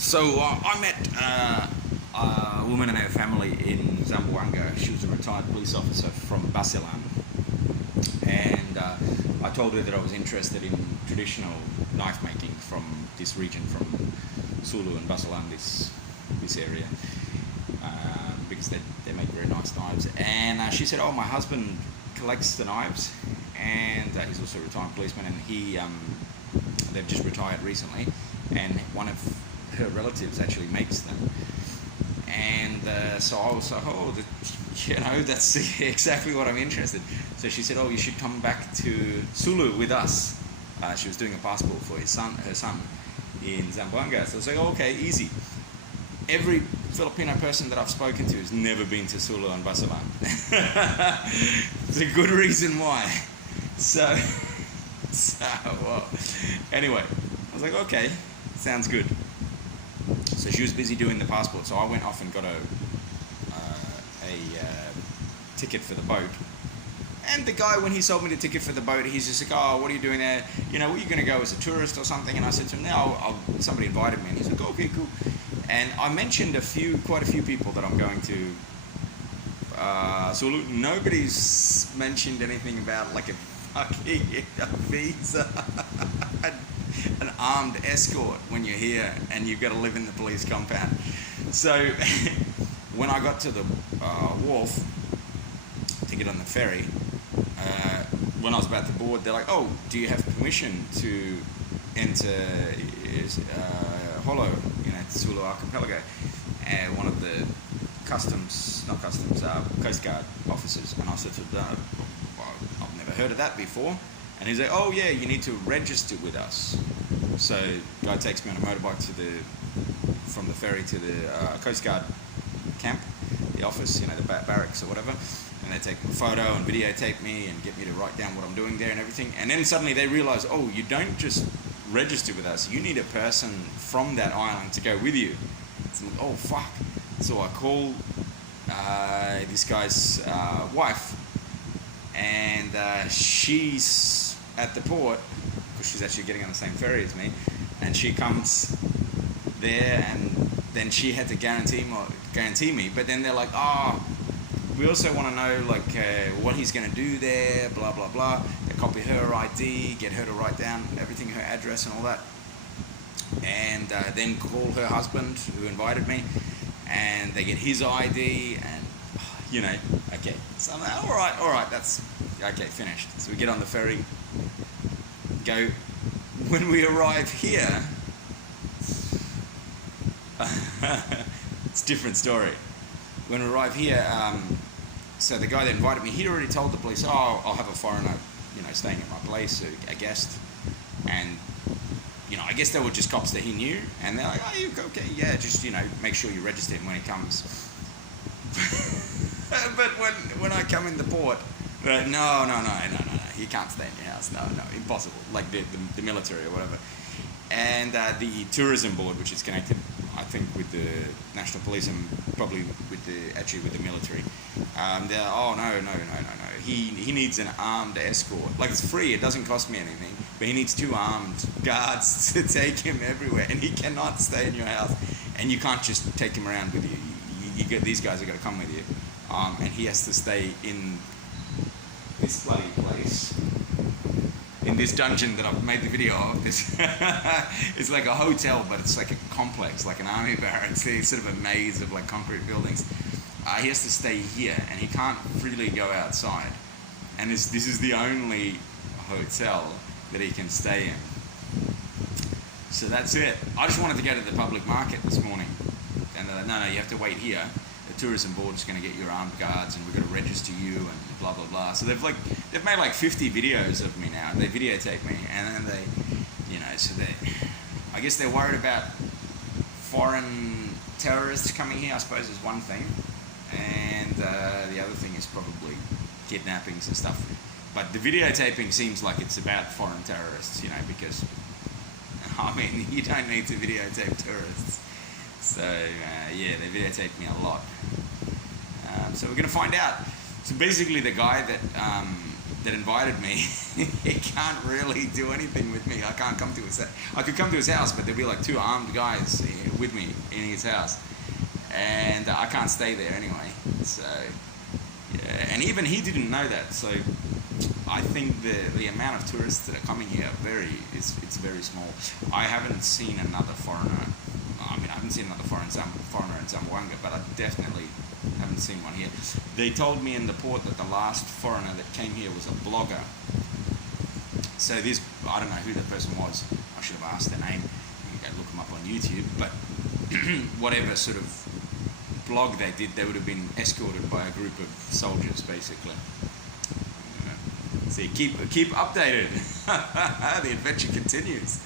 So I met a woman and her family in Zamboanga. She was a retired police officer from Basilan, and I told her that I was interested in traditional knife making from this region, from Sulu and Basilan, this area, because they make very nice knives. And she said, "Oh, my husband collects the knives, and he's also a retired policeman, and they've just retired recently, and one of her relatives actually makes them." And so I was like, "Oh, that's exactly what I'm interested." So she said, "Oh, you should come back to Sulu with us." She was doing a passport for her son in Zamboanga. So I was like, "Oh, okay, easy." Every Filipino person that I've spoken to has never been to Sulu and Basilan. There's a good reason why. So well, anyway, I was like, "Okay, sounds good." So she was busy doing the passport, so I went off and got a ticket for the boat. And the guy, when he sold me the ticket for the boat, he's just like, "Oh, what are you doing there? Were you going to go as a tourist or something?" And I said to him, "No, somebody invited me." And he's like, "Okay, cool." And I mentioned quite a few people that I'm going to Sulu. Nobody's mentioned anything about like a visa. An armed escort when you're here and you've got to live in the police compound. So when I got to the wharf to get on the ferry, when I was about to board, they're like, "Oh, do you have permission to enter Holo, Sulu Archipelago?" And one of the Coast Guard officers, and I said to them, "I've never heard of that before." And he's like, "Oh yeah, you need to register with us." So the guy takes me on a motorbike from the ferry to the Coast Guard camp, the office, the barracks or whatever. And they take a photo and videotape me and get me to write down what I'm doing there and everything. And then suddenly they realize, "Oh, you don't just register with us, you need a person from that island to go with you." So I'm like, "Oh fuck." So I call this guy's wife, and she's at the port, because she's actually getting on the same ferry as me, and she comes there, and then she had to guarantee me, but then they're like, "Oh, we also want to know what he's going to do there, blah blah blah." They copy her ID, get her to write down everything, her address and all that, and then call her husband who invited me, and they get his ID, and okay. So I'm like, all right, that's okay, finished. So we get on the ferry, go. When we arrive here, it's a different story. When we arrive here, so the guy that invited me, he'd already told the police, "Oh, I'll have a foreigner, staying at my place, a guest," and I guess they were just cops that he knew, and they're like, "Oh, you okay? Yeah, just make sure you register him when he comes." But when I come in the port, they're like, no, he can't stay in your house. No, impossible. Like the military or whatever. And the tourism board, which is connected, I think, with the national police and probably with the military. They're, "Oh no. He needs an armed escort. Like, it's free. It doesn't cost me anything. But he needs 2 armed guards to take him everywhere, and he cannot stay in your house. And you can't just take him around with you. These guys are going to come with you, and he has to stay in this bloody place." In this dungeon that I've made the video of, it's like a hotel, but it's like a complex, like an army barracks. It's sort of a maze of concrete buildings. He has to stay here, and he can't freely go outside. And this is the only hotel that he can stay in. So that's it. I just wanted to go to the public market this morning, and no, you have to wait here. The tourism board is going to get your armed guards, and we're going to register you, and blah blah blah. So they've made 50 videos of me now. They videotape me, and then they, I guess they're worried about foreign terrorists coming here, I suppose, is one thing, and the other thing is probably kidnappings and stuff. But the videotaping seems like it's about foreign terrorists, because you don't need to videotape tourists. So yeah, they videotape me a lot. So we're going to find out. So basically, the guy that invited me, he can't really do anything with me. I can't come to his house. I could come to his house, but there'd be 2 armed guys with me in his house, and I can't stay there anyway. So yeah, and even he didn't know that. So I think the amount of tourists that are coming here it's very small. I haven't seen another foreigner. I mean, I haven't seen another foreigner in Zamboanga, but I definitely haven't seen one here. They told me in the port that the last foreigner that came here was a blogger. So this, I don't know who the person was. I should have asked their name. You can go look them up on YouTube. But whatever sort of blog they did, they would have been escorted by a group of soldiers, basically. So keep updated. The adventure continues.